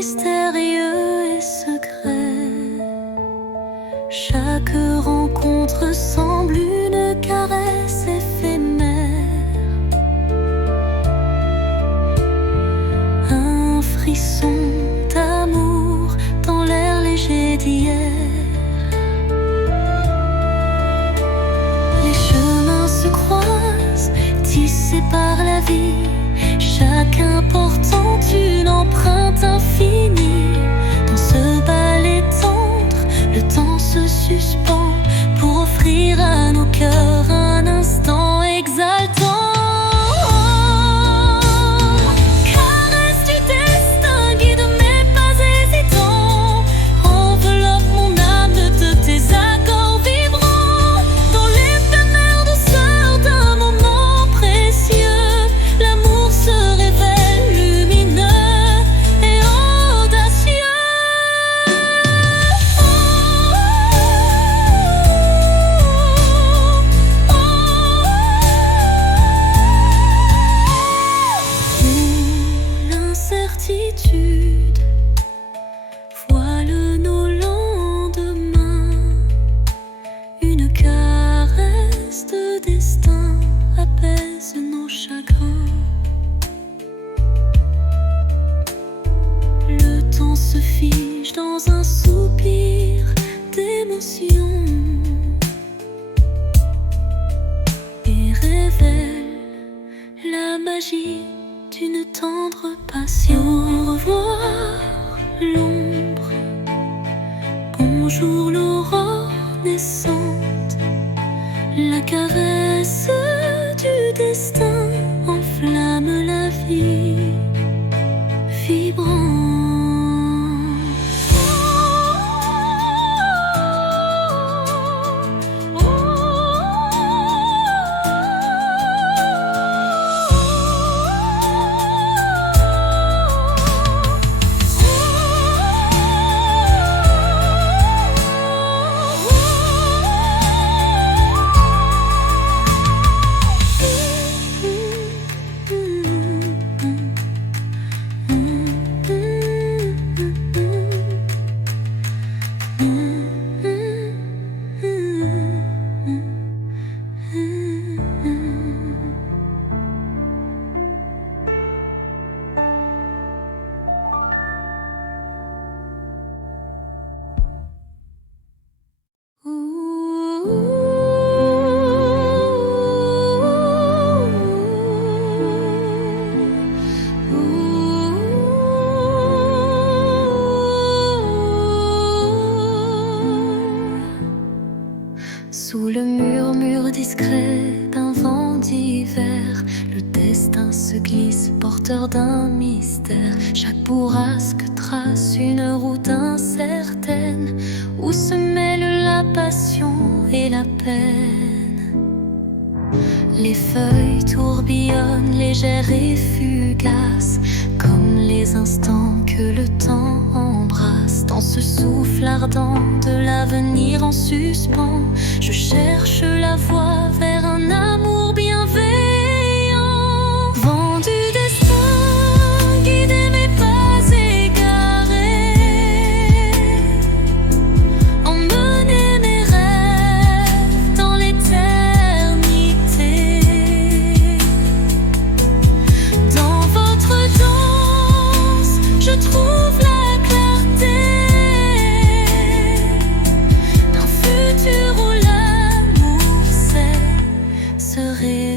mystérieux et secret. Chaque rencontre semble une caresse éphémère, un frisson d'amour dans l'air léger d'hier. Les chemins se croisent, tissés par la vie, chacun portant une empreinte infinie. Dans ce ballet tendre, le temps se suspend pour offrir à nos cœurs un instant exaltant. Caresse du destin, guide mes pas hésitants, enveloppe mon âme de tes accords vibrants. Dans l'éphémère douceur d'un moment précieux, l'amour se révèle lumineux et audacieux. Où l'incertitude voile nos lendemains, une caresse de destin apaise nos chagrins. Le temps se fige dans un soupir d'émotion et révèle la magie d'une tendre passion. Au revoir l'ombre, bonjour l'aurore naissante. La caresse du destin enflamme la vie vibrante. Sous le murmure discret d'un vent d'hiver, le destin se glisse, porteur d'un mystère. Chaque bourrasque trace une route incertaine, où se mêlent la passion et la peine. Les feuilles tourbillonnent, légères et fugaces, comme les instants que le temps embrasse. Dans ce souffle ardent de l'avenir en suspens, je cherche la voie vers un amour bienveillant. Vent du destin, guidez mes pas égarés, emmenez mes rêves dans l'éternité. Dans votre danse, je trouve la clarté d'un futur où l'amour sait se réaliser.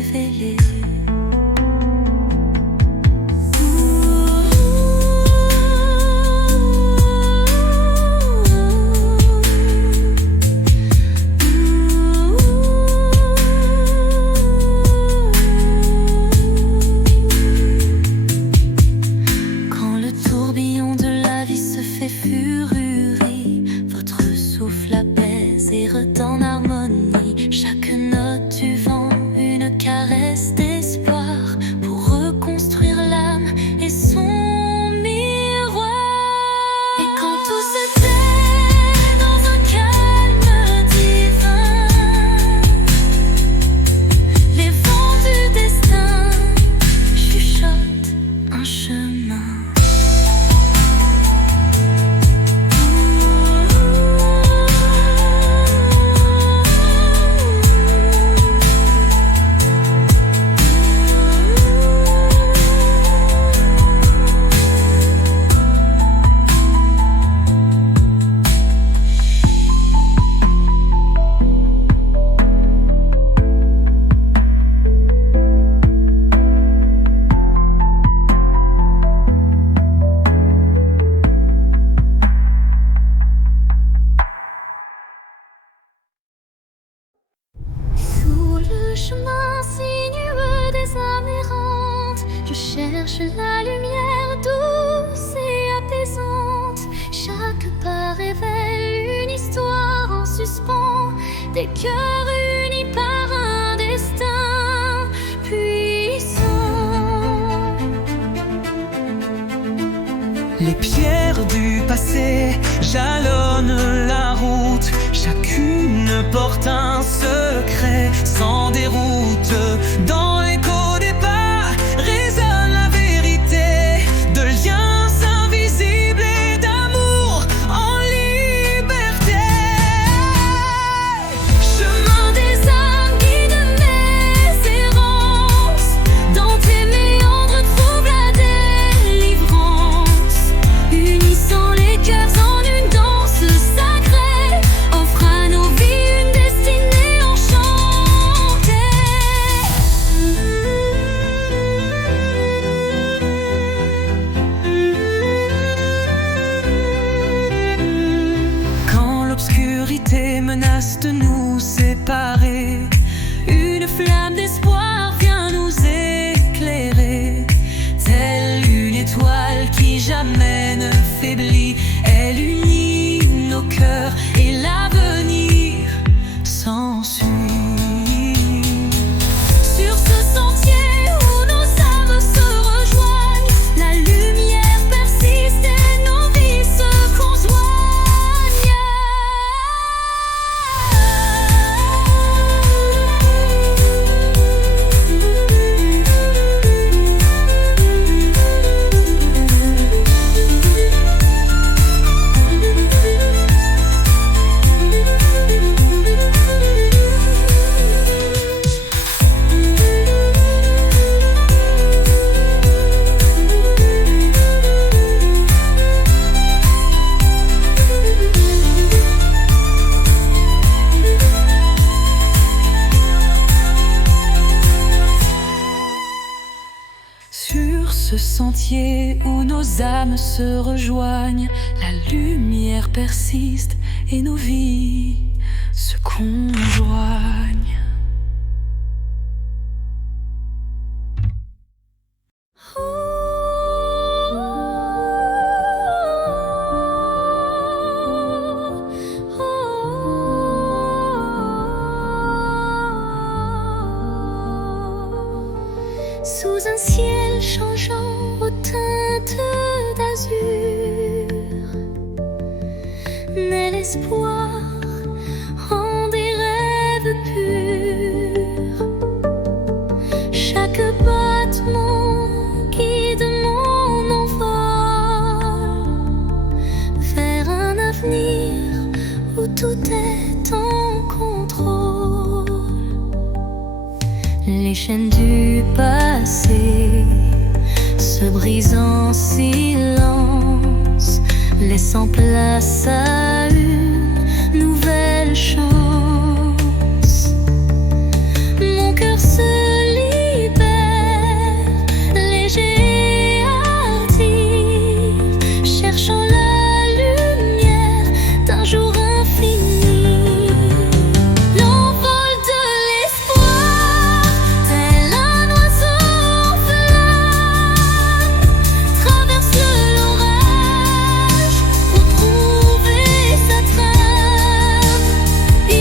cherche la lumière douce et apaisante. Chaque pas révèle une histoire en suspens, des cœurs unis par un destin puissant. Les pierres du passé jalonnent la route, chacune porte un secret sans déroute. Dans l'écho des pas résonne la vérité de liens invisibles et d'amour en liberté. Chemin des âmes, guide mes errances, dans tes méandres trouve la délivrance. Unissant les cœurs en une danse sacrée, offre à nos vies une destinée enchantée. Quand l'obscurité menace de nous séparer, une flamme d'espoir vient nous éclairer. Telle une étoile qui jamais ne faiblit, elle unit nos cœurs et l'avenir s'ensuit. Sur ce sentier où nos âmes se rejoignent, la lumière persiste et nos vies se Sur ce sentier où nos âmes se rejoignent, la lumière persiste et nos vies se conjoignent. Sous un ciel changeant aux teintes d'azur, naît l'espoir en des rêves purs. Chaque battement guide mon envol vers un avenir où tout est en contrôle. Les chaînes du passé se brisent en silence, laissant place à une nouvelle chance. Mon cœur se libère, léger et hardi, cherchant la lumière d'un jour infini. L'envol de l'espoir, tel un oiseau en flamme, traverse l'orage pour trouver sa trame.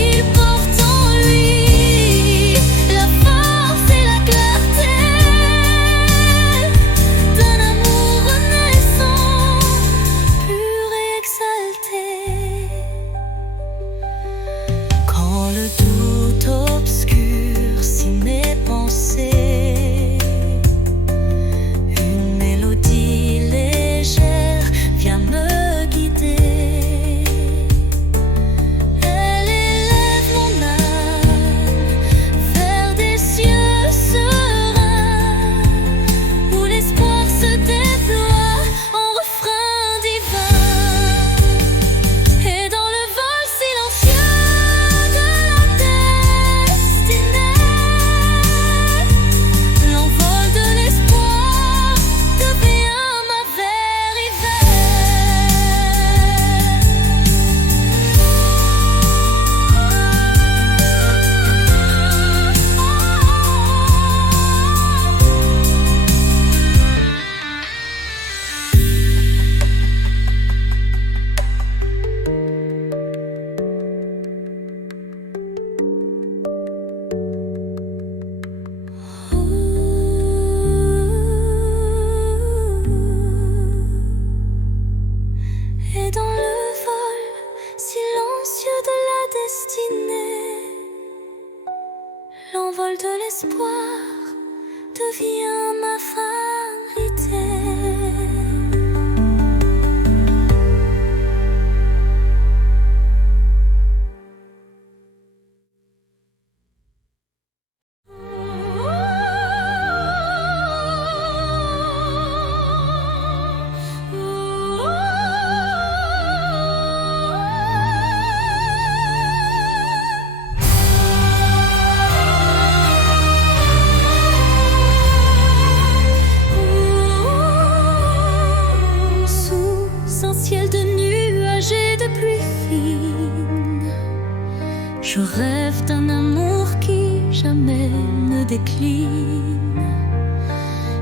décline.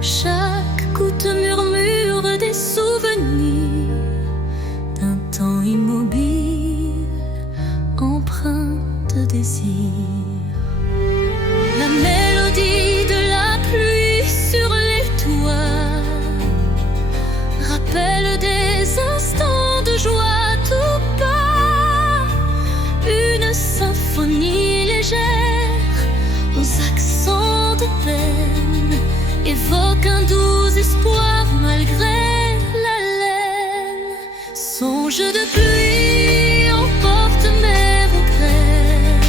Chaque goutte murmure des souvenirs d'un temps immobile, empreint de désir. La mélodie de la pluie sur les toits rappelle des instants de joie tout bas. Une symphonie légère aux accents de peine évoque un doux espoir malgré la laine. Songe de pluie emporte mes regrets,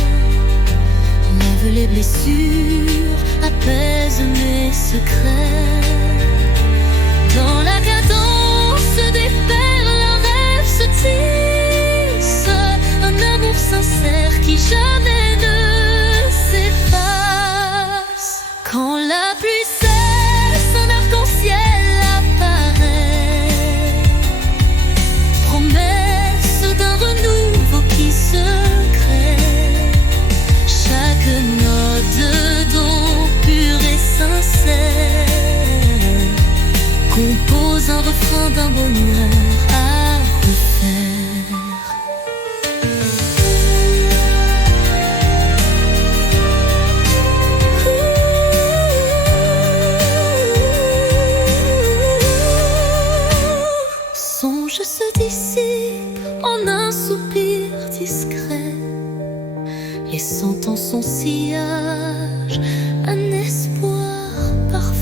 lave les blessures, apaise mes secrets. Dans la cadence des perles, un rêve se tisse, un amour sincère qui jamais ne s'efface. Quand la pluie cesse, un arc-en-ciel apparaît, promesse d'un renouveau qui se crée. Chaque note d'eau pure et sincère compose un refrain d'un bonheur à refaire. Songe se dissipe en un soupir discret, laissant en son sillage un espoir parfait.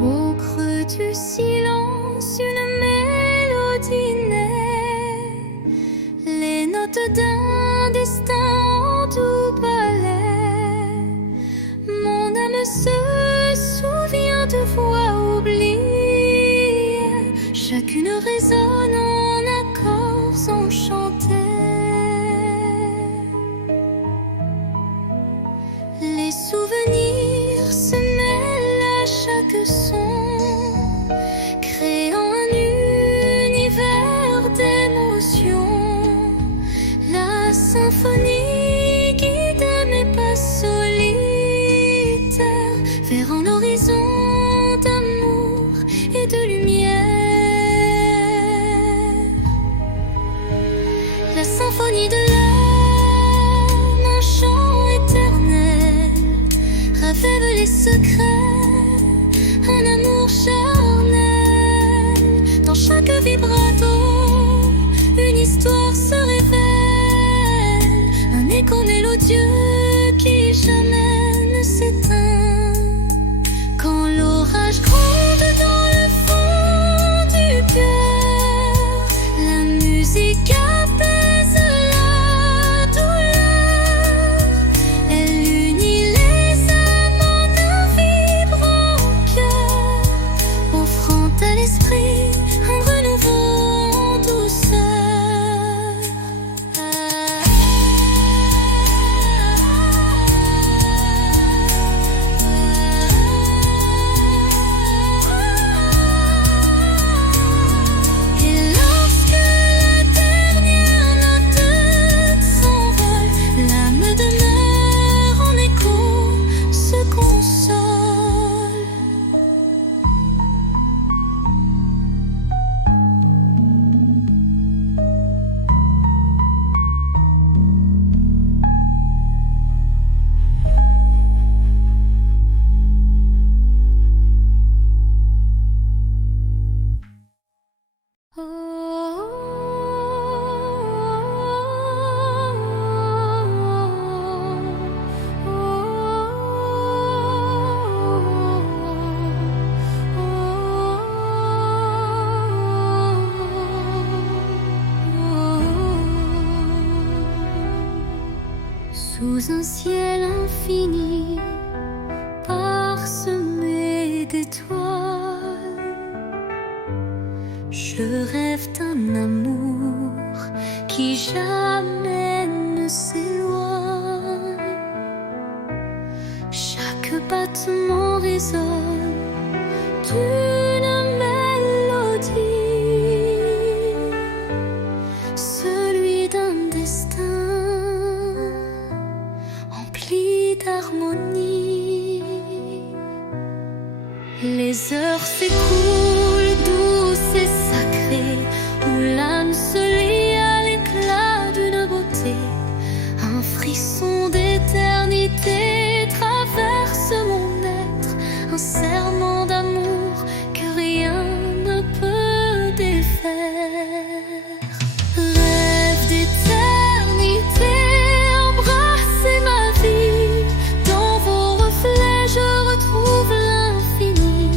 Au creux du silence, une mélodie naît, les notes d'un destin en doux ballet. Mon âme se souvient de voix oubliées, chacune résonne en accords enchantés. Les souvenirs se mêlent à chaque son, créant un univers d'émotions. La symphonie guide mes pas solitaires vers un horizon d'amour et de lumière. La symphonie de l'âme, un chant éternel, révèle les secrets, un amour charnel. Dans chaque vibrato, une histoire se révèle, un écho mélodieux qui jamais ne s'éteint. Quand l'orage gronde dans le fond du cœur, la musique apaise la douleur. Elle unit les âmes en un vibrant cœur, offrant à l'esprit un renouveau en douceur. Et lorsque la dernière note s'envole, l'âme demeure en écho, se console. Sous un ciel infini, parsemé d'étoiles, je rêve d'un amour qui jamais ne s'éloigne. résonne d'une mélodie, celui d'un destin empli d'harmonie. Les heures s'écoulent douces et sacrées, où l'âme se lie à l'éclat d'une beauté. Un frisson d'éternité traverse mon être, un serment d'amour que rien ne peut défaire. Rêve d'éternité, embrassez ma vie. Dans vos reflets je retrouve l'infini.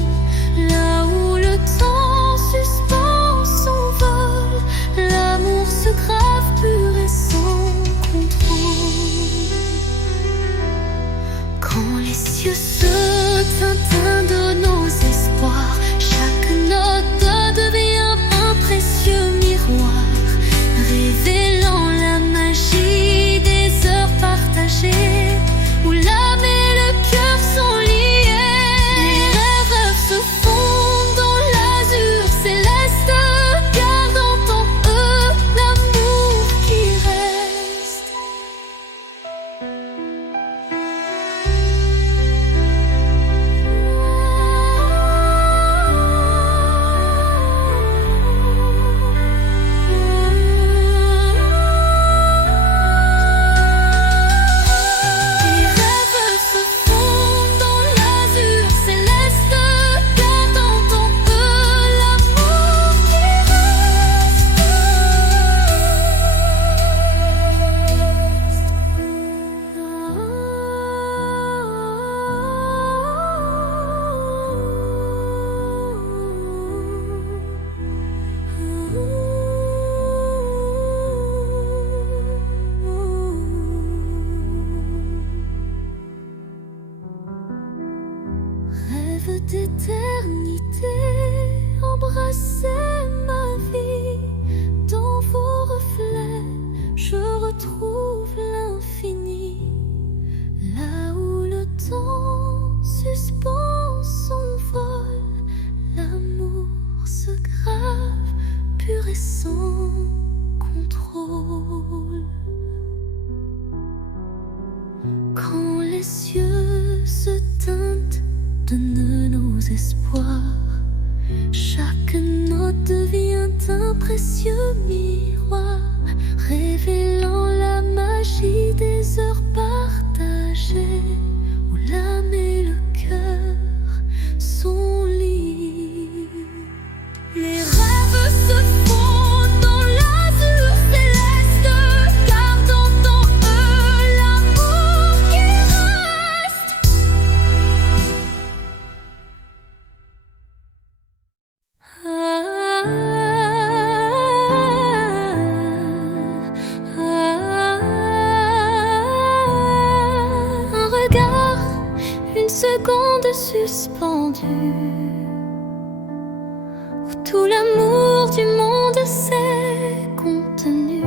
Là où le temps suspend son vol, l'amour se grave pur et sans contrôle. Quand les cieux se teintent de nos espoirs, chaque note devient un précieux miroir, révélant la magie des heures partagées, où l'âme et le cœur sont liés. Les rêves se fondent dans l'azur céleste, gardant en eux l'amour qui reste. Les rêves se fondent dans l'azur céleste, gardant en eux l'amour qui Rêve d'éternité, embrassez ma vie. Dans vos reflets, je retrouve l'infini. Là où le temps suspend son vol, l'amour se grave pur et sans contrôle. Quand les cieux se teintent de nos espoirs, chaque note devient un précieux miroir, révélant la magie des heures partagées, où l'âme et le cœur sont liés. Les rêves se fondent dans l'azur céleste, gardant en eux l'amour qui reste. Un regard, une seconde suspendue, où tout l'amour du monde s'est contenu.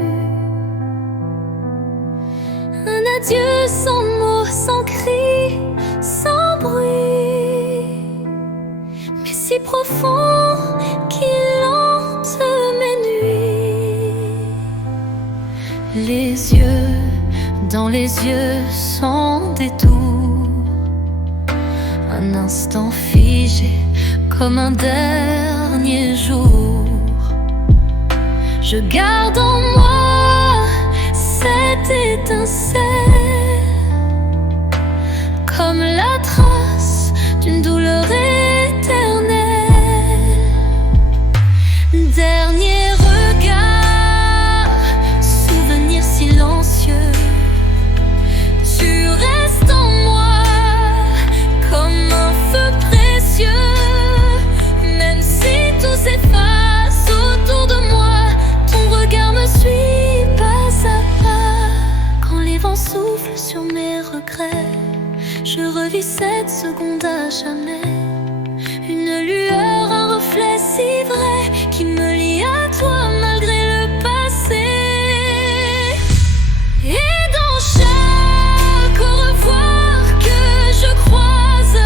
Un adieu sans mots, sans cri, sans bruit, mais si profond qu'il hante mes nuits. Les yeux dans les yeux sans détour, un instant figé comme un dernier jour. Je garde en moi cette étincelle, comme la trace d'une douleur éternelle. Dernier regard, souvenir silencieux, tu restes en moi comme un feu précieux. Même si tout s'efface autour de moi, ton regard me suit pas à pas. Quand les vents soufflent sur mes regrets, je revis cette seconde à jamais. Une lueur, un reflet si vrai qui me lie à toi malgré le passé. Et dans chaque au revoir que je croise,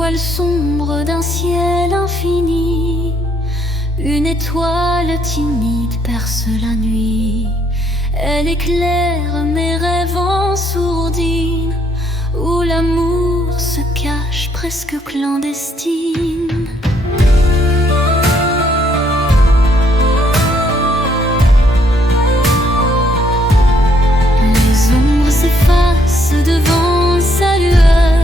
voile sombre d'un ciel infini. Une étoile timide perce la nuit. Elle éclaire mes rêves en sourdine, où l'amour se cache presque clandestine. Les ombres s'effacent devant sa lueur,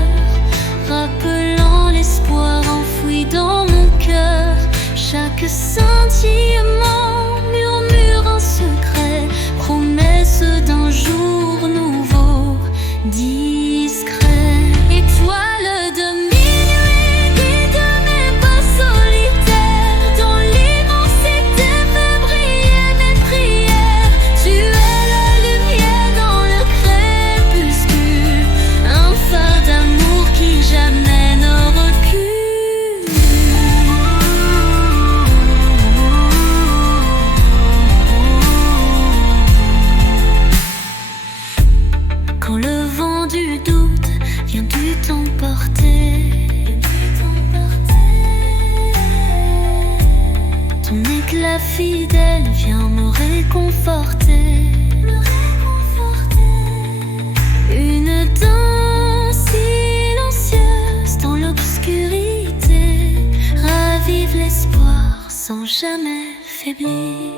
rappelant l'espoir enfoui dans mon cœur. Chaque scintillement murmure un secret, promesse d'un jour nouveau, discret. Étoile de minuit, guide mes pas solitaires. Dans l'immensité fait briller mes prières. Tu es la lumière dans le crépuscule, un phare d'amour qui jamais ne recule. Quand le vent du doute vient du t'emporter, ton éclat fidèle vient me réconforter. Une danse silencieuse dans l'obscurité ravive l'espoir sans jamais faiblir.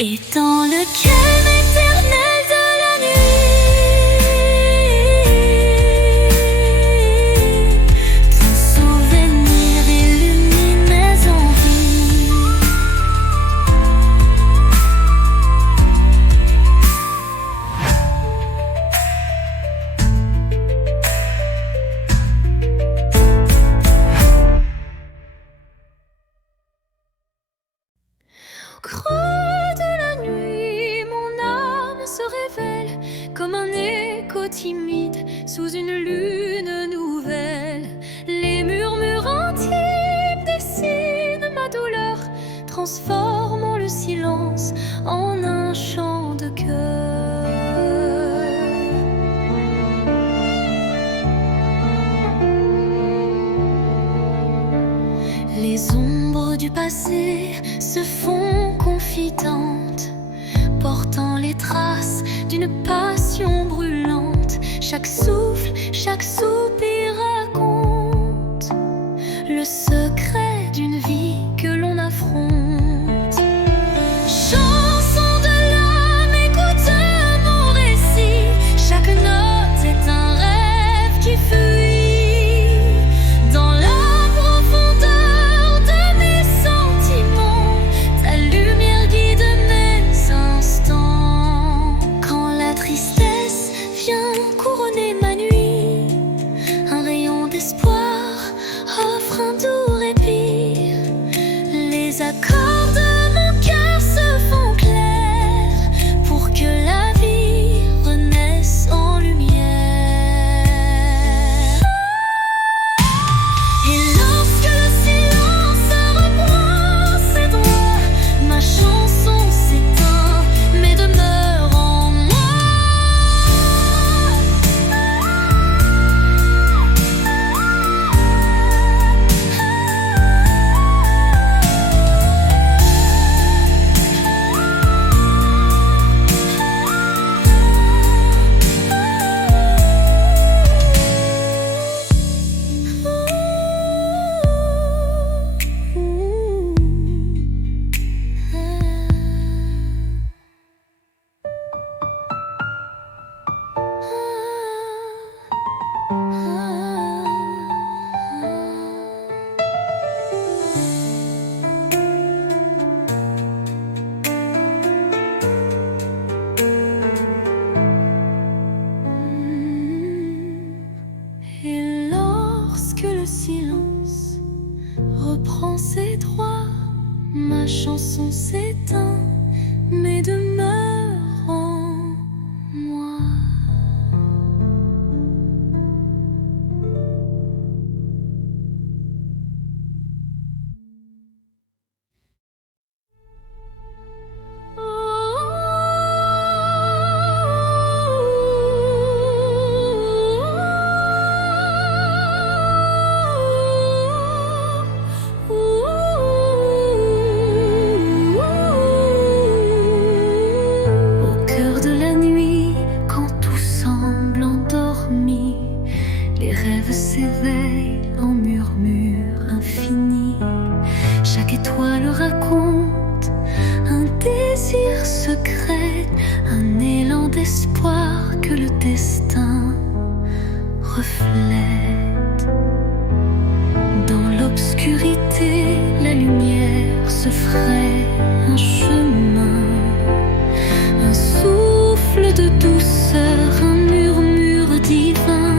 Et dans le calme éternel de la nuit, ton souvenir illumine mes envies. Au creux de la nuit, mon âme se révèle comme un écho timide sous une lune nouvelle. Les murmures intimes dessinent ma douleur, transformant le silence en un chant de cœur. Les ombres du passé se font confidentes, portant les traces d'une passion brûlante. Chaque souffle, chaque soupir raconte le secret d'une vie que l'on affronte. Chanson de l'âme, écoute mon récit. Chaque note est un rêve qui fuit dans la profondeur de mes sentiments. Ta lumière guide mes instants. Quand la tristesse vient couronner ma nuit, un rayon d'espoir offre un doux répit. Les accords de mon cœur se font clairs pour que la vie renaisse en lumière. Et lorsque le silence reprend ses droits, ma chanson s'éteint mais demeure en moi. Et lorsque le silence reprend ses droits, ma chanson s'éteint mais demeure en moi. destin reflète. Dans l'obscurité, la lumière se ferait un chemin, un souffle de douceur, un murmure divin.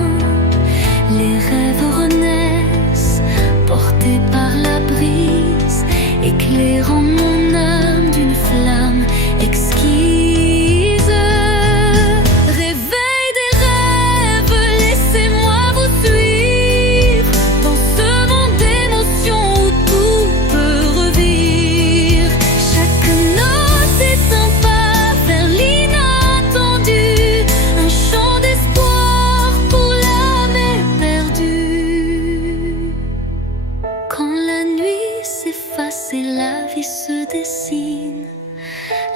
Les rêves renaissent, portés par la brise, éclairant mon âme d'une flamme exquise. Réveil des rêves, laissez-moi vous suivre dans ce monde d'émotions où tout peut revivre. Chaque note est un pas vers l'inattendu, un chant d'espoir pour l'âme éperdue. Quand la nuit s'efface et la vie se dessine,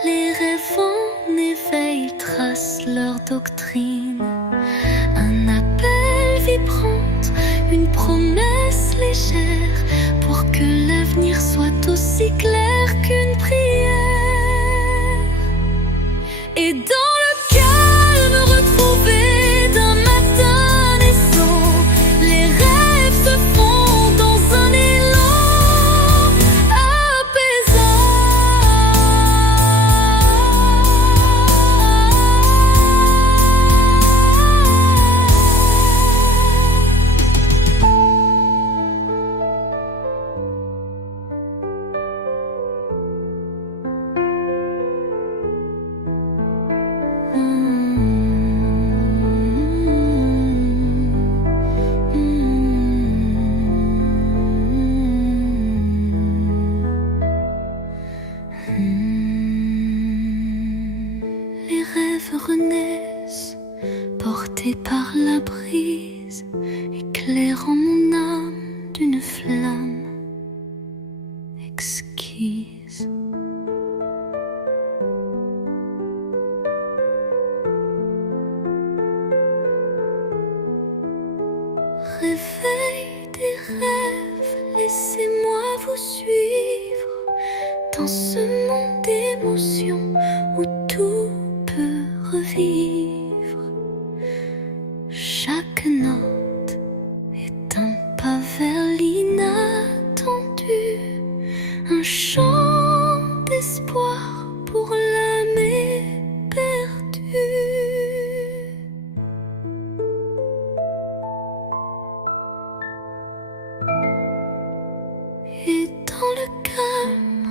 les rêves en éveil tracent leur doctrine. Un appel vibrante, une promesse légère, pour que l'avenir soit aussi clair qu'une prière. Et dans le calme retrouvé d'un matin naissant, les rêves se font dans un élan apaisant. Les rêves renaissent, portés par la brise, éclairant mon âme d'une flamme exquise. Réveil des rêves, laissez-moi vous suivre dans ce monde d'émotions où tout peut revivre. Chaque note est un pas vers l'inattendu, un chant d'espoir pour l'âme éperdue. Et dans le calme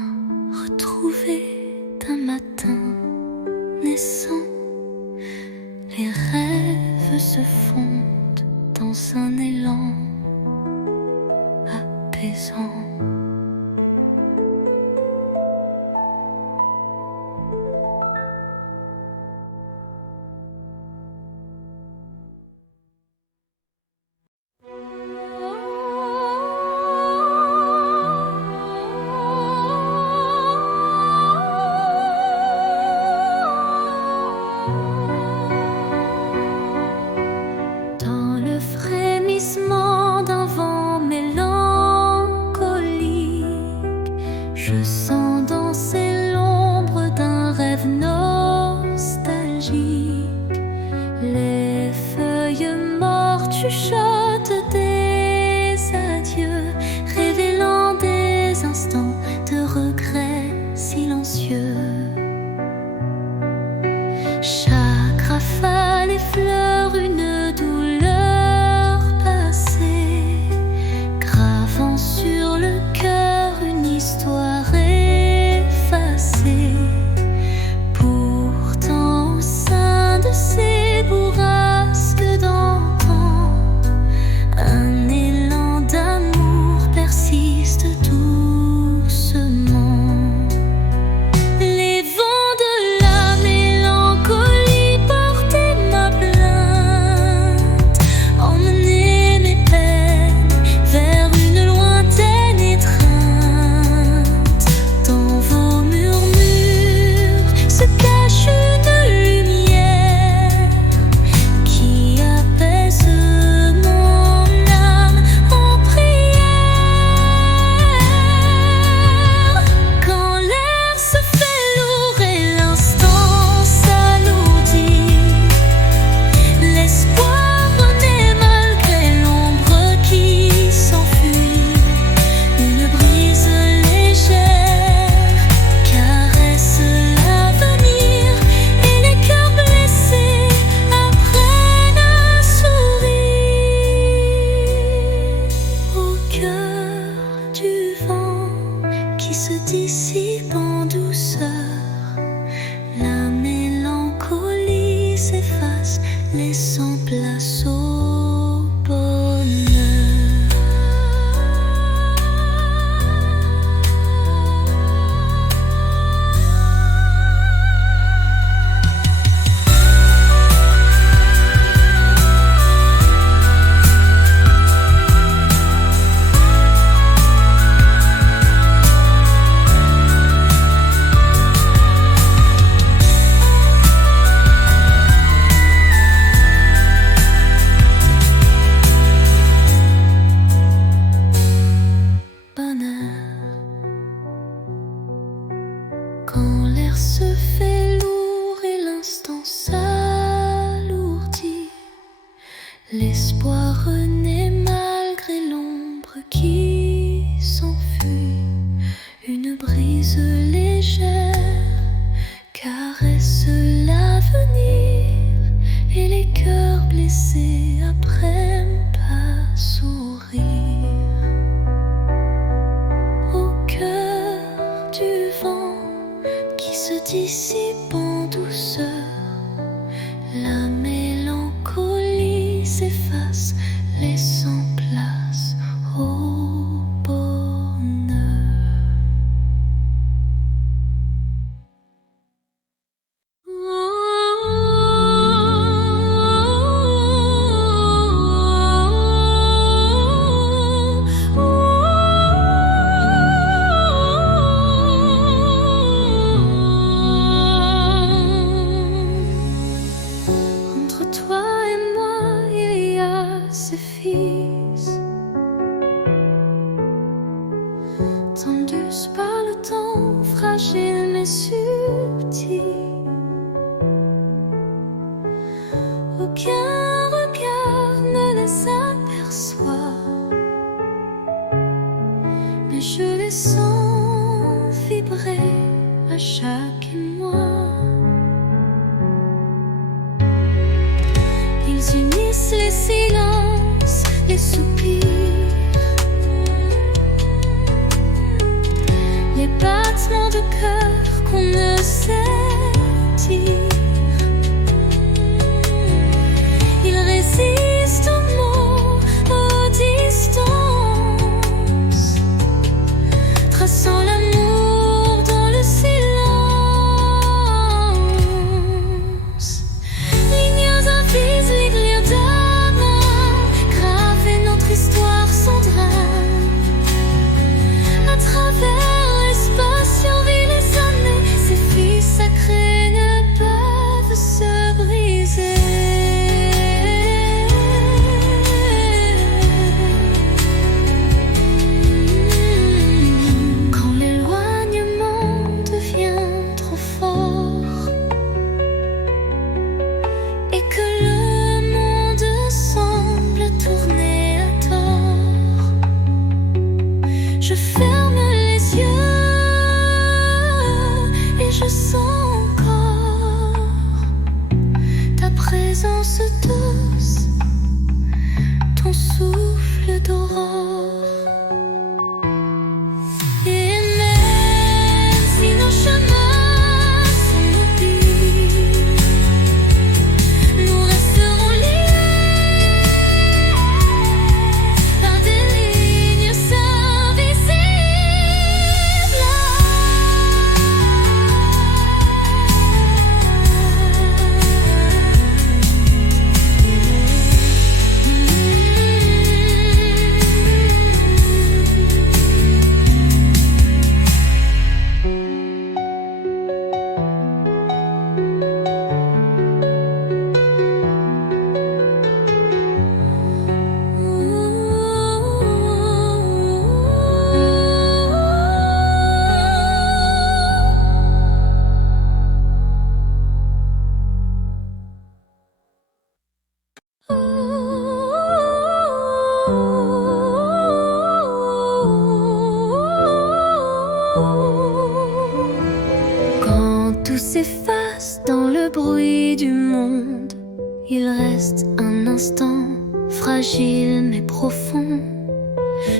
retrouvé d'un matin naissant, les rêves se fondent dans un élan apaisant. Dans le frémissement d'un vent mélancolique, cœur du vent qui se dissipe en douceur. La mélancolie s'efface, laissant place au bonheur. Quand l'air se fait lourd et l'instant s'alourdit, l'espoir renaît malgré l'ombre qui s'enfuit. Une brise légère caresse l'avenir et les cœurs blessés apprennent à sourire. Au cœur du vent qui se dissipe en douceur, la mélancolie s'efface, laissant place au bonheur. Entre toi et moi, il y a ce fils, tendus par le temps, fragile mais subtil. Aucun regard ne les aperçoit, mais je les sens vibrer à chaque émoi. Ils unissent les silences, les soupirs, les battements de cœur qu'on ne sait dire. Ils résistent aux mots, aux distances, traçant l'amour dans le silence. Lignes avises, lignes d'amour, graver notre histoire sans drame. À travers l'espace survit les années, ces filles sacrées ne peuvent se briser. Quand l'éloignement devient trop fort et que le monde semble tourner à tort, je ferme les yeux et je sens encore ta présence douce, ton souffle d'aurore. Et même si nos chemins sont mobiles, nous resterons liés par des lignes invisibles. Quand tout s'efface dans le bruit du monde, il reste un instant fragile mais profond.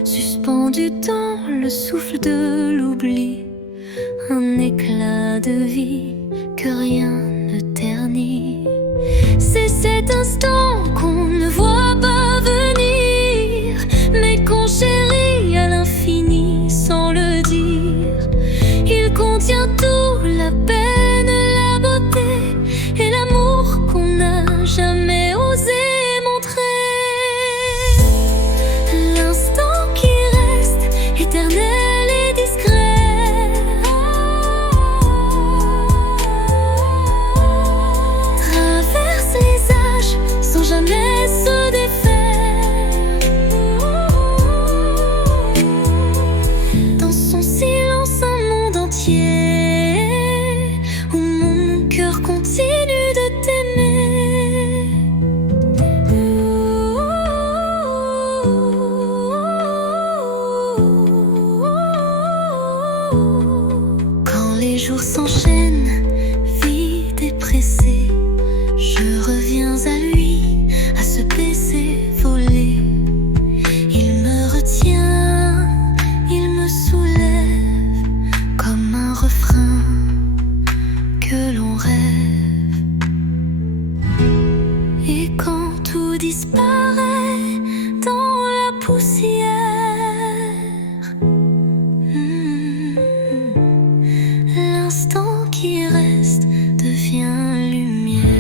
suspendu dans le souffle de l'oubli, un éclat de vie que rien ne ternit. C'est cet instant qu'on ne voit pas venir, mais qu'on chérit à l'infini sans le dire. Il contient tout, la peine, la beauté et l'amour qu'on n'a jamais osé montrer. L'instant qui reste éternel et discret, traverse les âges sans jamais se défaire. Dans son silence un monde entier où mon cœur continue de t'aimer. Quand les jours s'enchaînent, vite et pressés, je reviens à lui, à ce baiser volé. Il me retient, il me soulève comme un refrain que l'on rêve. Et quand tout disparaît dans la poussière, l'instant qui reste devient lumière.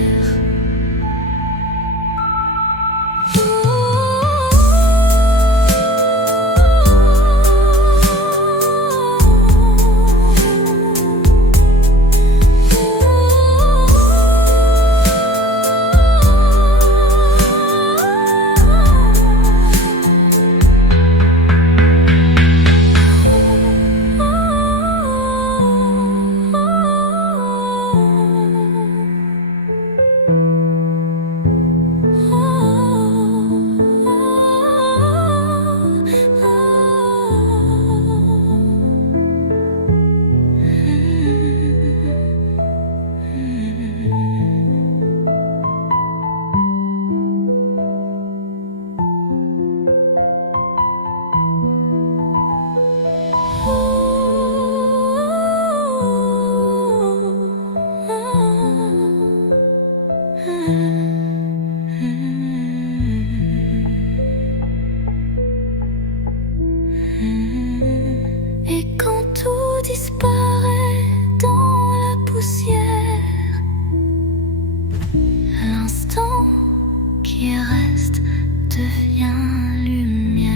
Et quand tout disparaît dans la poussière, l'instant qui reste devient lumière.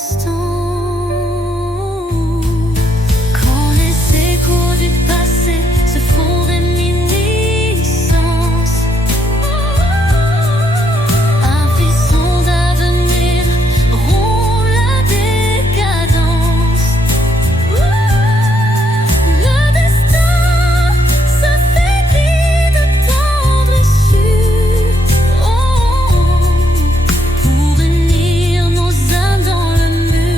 instant. Quand les échos du passé se font réminiscence, un frisson d'avenir rompt la décadence. Le destin s'affaiblit de tendre issue pour unir nos âmes dans le mur.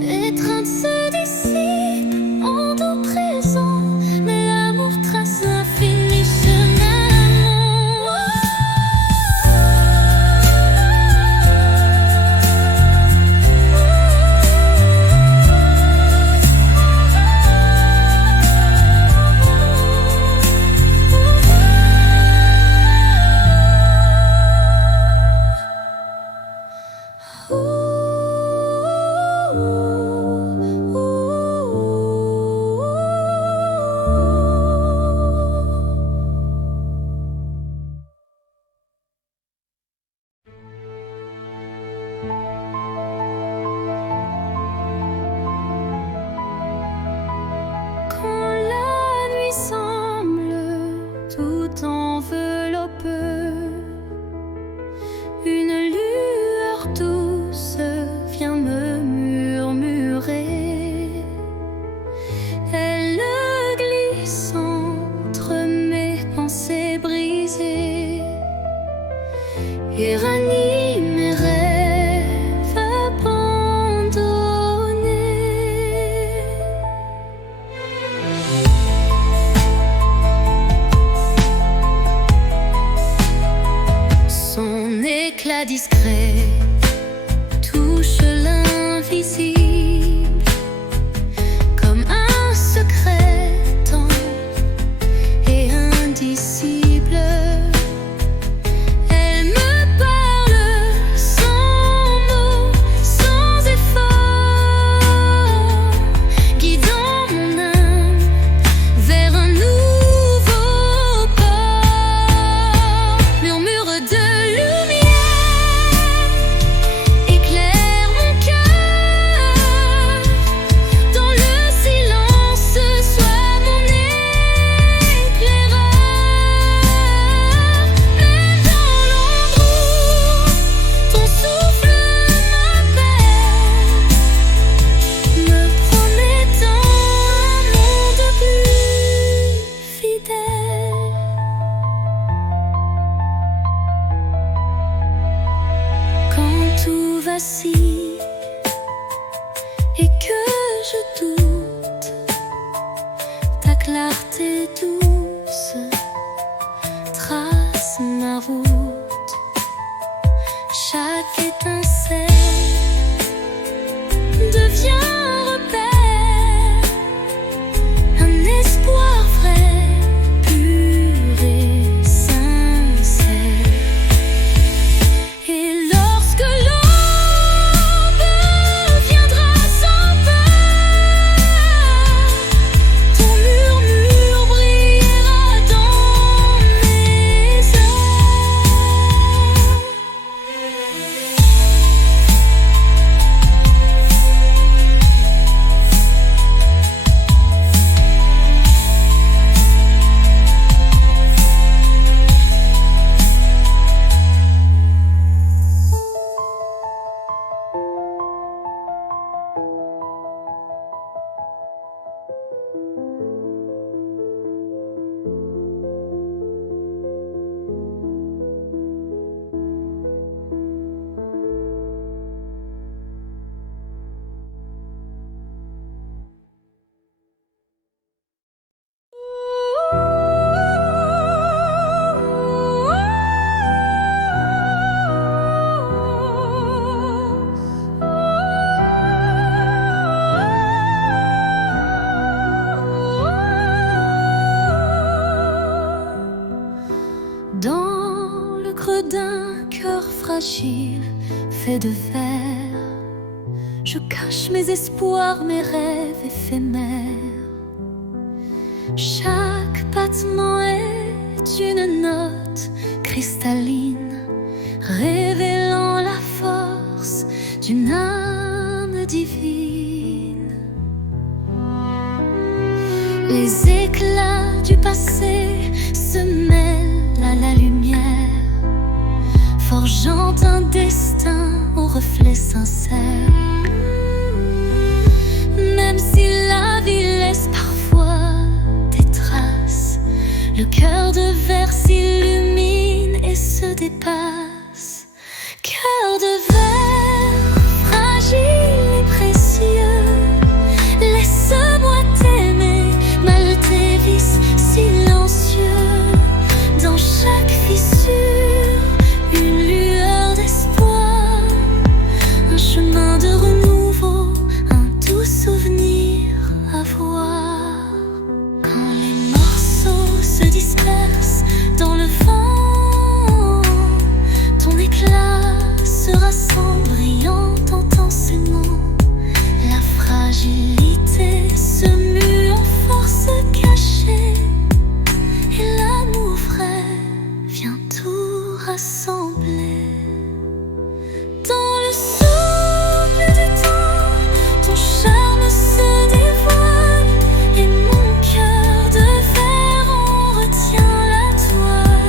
L'étreinte se dissipe en doux présent, mais l'amour trace l'infini chemin. Quand la nuit semble tout envelopper, une lueur douce vient me murmurer. Elle glisse entre mes pensées brisées et ranime mes rêves abandonnés. Son éclat discret touche l'invisible comme un secret tendre et indicible. Elle me parle sans mots, sans effort, guidant mon âme vers un nouveau port. Murmure de lumière éclaire mon cœur. Dans le silence, sois mon éclaireur. Même dans l'ombre où ton souffle m'appelle, me promettant un monde plus fidèle. Quand tout vacille et que je doute, ta clarté douce trace ma route. Chaque étincelle devient un repère, un espoir vrai, pur et sincère. Et lorsque l'aube viendra sans peur, ton murmure brillera dans mes heures. fragile, fait de verre. Je cache mes espoirs, mes rêves éphémères. Chaque battement est une note cristalline, révélant la force d'une âme divine. Les éclats du passé se mêlent à la lumière, forgeant un destin au reflet sincère. Même si la vie laisse parfois des traces, le cœur de verre s'illumine et se dépasse. Cœur de verre, fragile et précieux, laisse-moi t'aimer, mal tes vices silencieux. Dans chaque fissure, une lueur d'espoir, un chemin de renouveau, un doux souvenir à voir. Quand les morceaux se dispersent dans le vent, ton éclat se rassemble brillant, entends ces mots. La fragilité se mue en force cachée, et l'amour vrai vient tout rassembler. Dans le souffle du temps, ton charme se dévoile, et mon cœur de verre en retient la toile.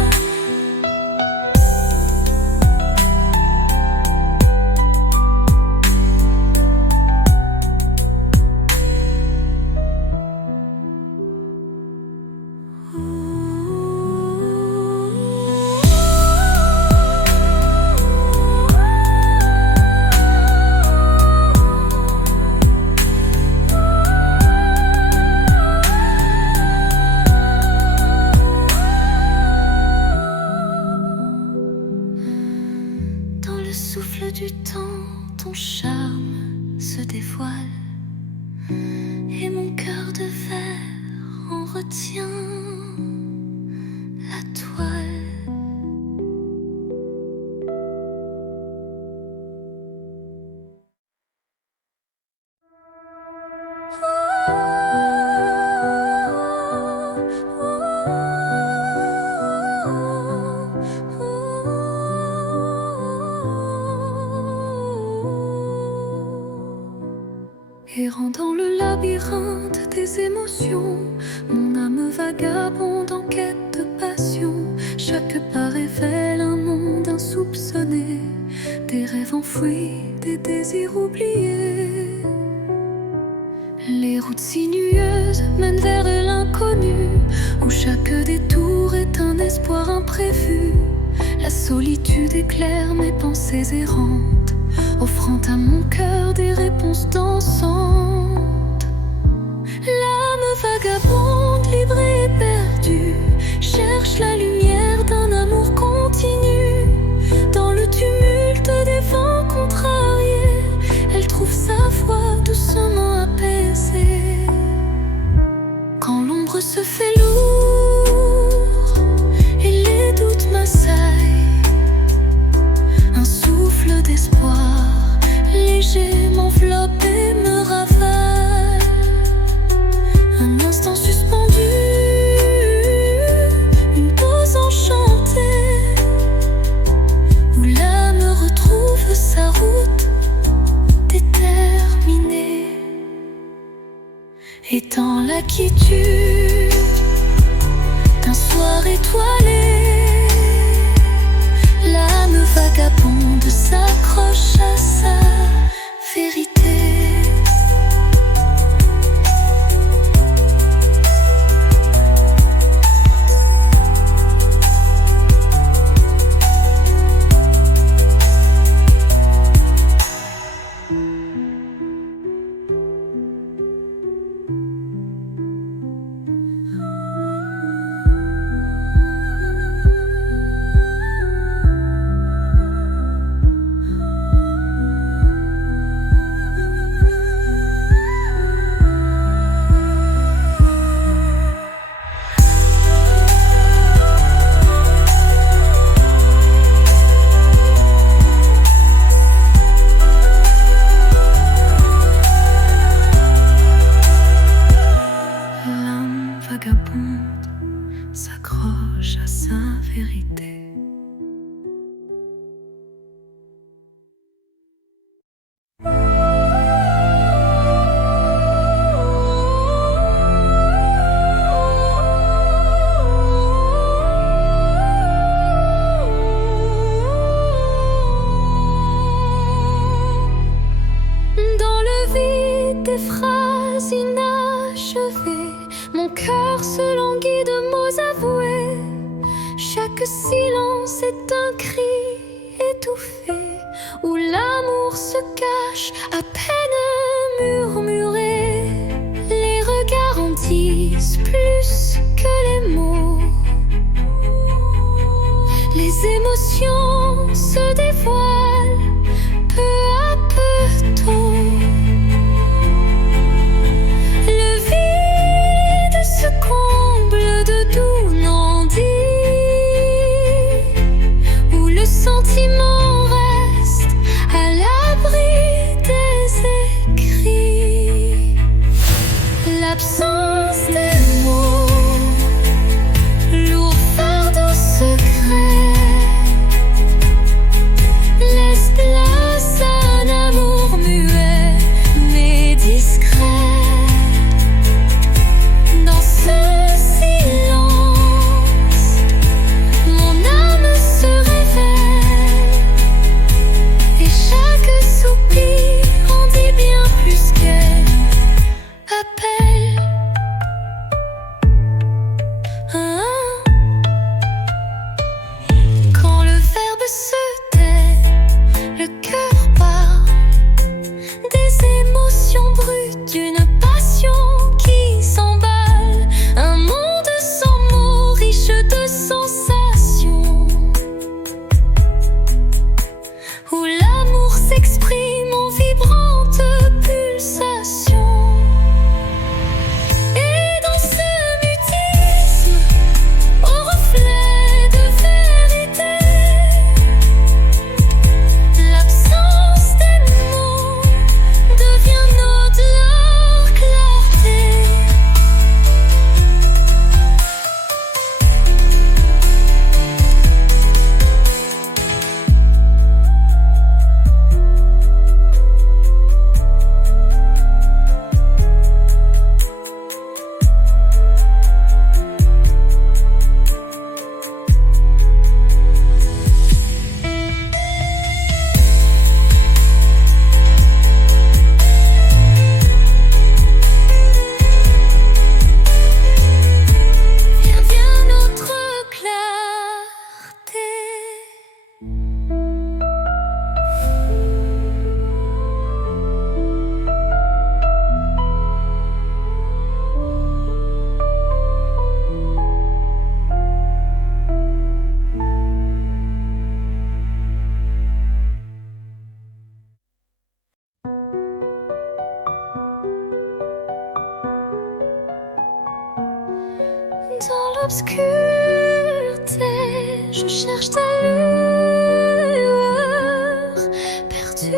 Dans le souffle du temps, ton charme se dévoile, et mon cœur de verre en retient la toile. Errant dans le labyrinthe des émotions, mon âme vagabonde en quête de passion. Chaque pas révèle un monde insoupçonné, des rêves enfouis, des désirs oubliés. Les routes sinueuses mènent vers de l'inconnu, où chaque détour est un espoir imprévu. La solitude éclaire mes pensées errantes, offrant à mon cœur des réponses dansantes. L'âme vagabonde, libre et perdue, cherche la lumière d'un amour continu. Dans le tumulte des vents contrariés, elle trouve sa voix doucement apaisée. Quand l'ombre se fait lourd et les doutes m'assaillent, un souffle d'espoir léger m'enveloppe et me ravale. Un instant suspendu, une pause enchantée, où l'âme retrouve sa route déterminée. Et dans la quiétude d'un soir étoilé, l'âme vagabonde s'accroche à sa vérité. chaque silence est un cri étouffé, où l'amour se cache à peine murmuré. Les regards en disent plus que les mots. Les émotions se dévoilent peu à peu tôt. Le vide se comble de doux non-dits, où le sentiment reste à l'abri des écrits. L'absence des mots, lourd fardeau secret, laisse place à un amour muet mais discret. Dans ce silence, mon âme se révèle, et chaque soupir en dit bien plus qu'elle appelle. Quand le verbe se tait, le cœur bat, des émotions brutes, d'une passion qui s'emballe, un monde sans mots, riche de sensations, où l'amour s'exprime en vibrantes pulsations. Et dans ce mutisme, au reflet de vérité, l'absence des mots devient notre clarté. Vient notre clarté. Dans l'obscurité, je cherche ta lueur. Perdu,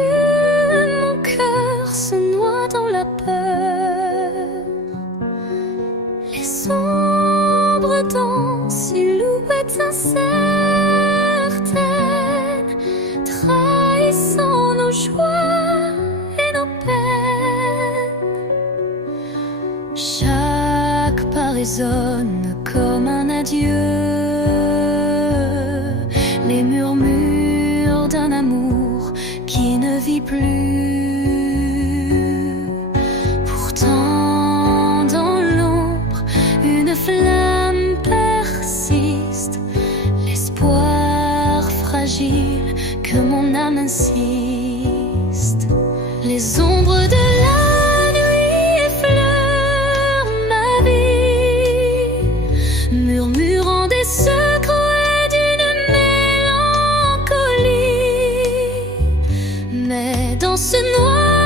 mon cœur se noie dans la peur. Les sombres dans silhouettes incertaines, trahissant nos joies et nos peines. Chaque pas résonne comme un adieu, les murmures d'un amour qui ne vit plus. Pourtant dans l'ombre, une flamme persiste, l'espoir fragile que mon âme insiste. Les ombres de la nuit effleurent ma vie, murmurant des secrets d'une mélancolie. Mais dans ce noir